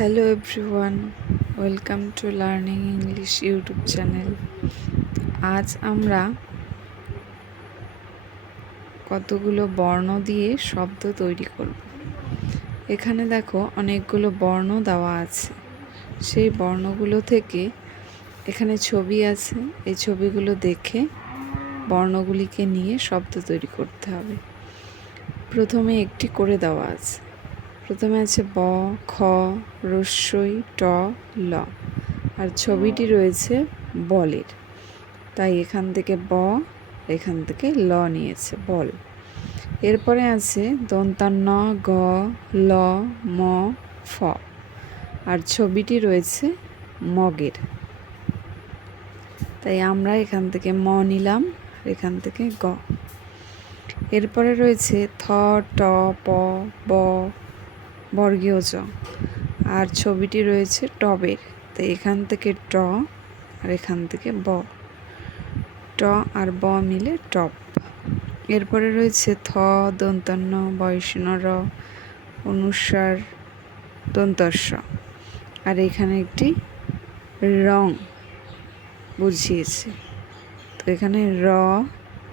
Hello everyone, welcome to learning English YouTube channel. আজ আমরা কতগুলো বর্ণ দিয়ে শব্দ তৈরি করব। এখানে দেখো অনেকগুলো বর্ণ দেওয়া আছে। সেই বর্ণগুলো থেকে এখানে ছবি আছে, এই ছবিগুলো দেখে বর্ণগুলিকে নিয়ে শব্দ তৈরি করতে হবে। প্রথমে একটি করে দেওয়া আছে। প্রথমে আছে ব, খ, রস্যই, ট, ল। আর ছবিটি রয়েছে বলের, তাই এখান থেকে ব, এখান থেকে ল নিয়েছে, বল। এরপরে আছে দন্তান্ন, গ, ল, ম, ফ। আর ছবিটি রয়েছে মগের, তাই আমরা এখান থেকে ম নিলাম, এখান থেকে গ। এরপরে রয়েছে থ, ট, প, ব, বর্গীয় জ। আর ছবিটি রয়েছে টবের, তাই এখান থেকে ট আর এখান থেকে ব, ট আর ব মিলে টপ। এরপরে রয়েছে থ, দন্তান্ন, বয়সীন র, অনুস্বার, দন্তস্ব। আর এখানে একটি রং বুঝিয়েছে, তো এখানে র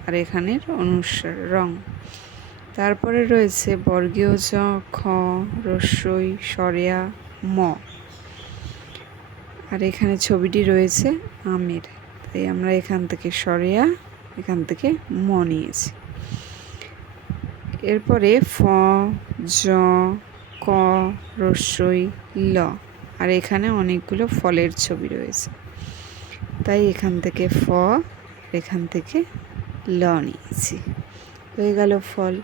আর এখানের অনুস্বার রং। তারপরে রয়েছে বর্গীয় জ, খ, রস্যই, সরেয়া, ম। আর এখানে ছবিটি রয়েছে আমের, তাই আমরা এখান থেকে সরেয়া, এখান থেকে ম নিয়েছি। এরপরে ফ, জ, ক, রস্যই, ল। আর এখানে অনেকগুলো ফলের ছবি রয়েছে, তাই এখান থেকে ফ, এখান থেকে ল নিয়েছি। হয়ে গেল ফল।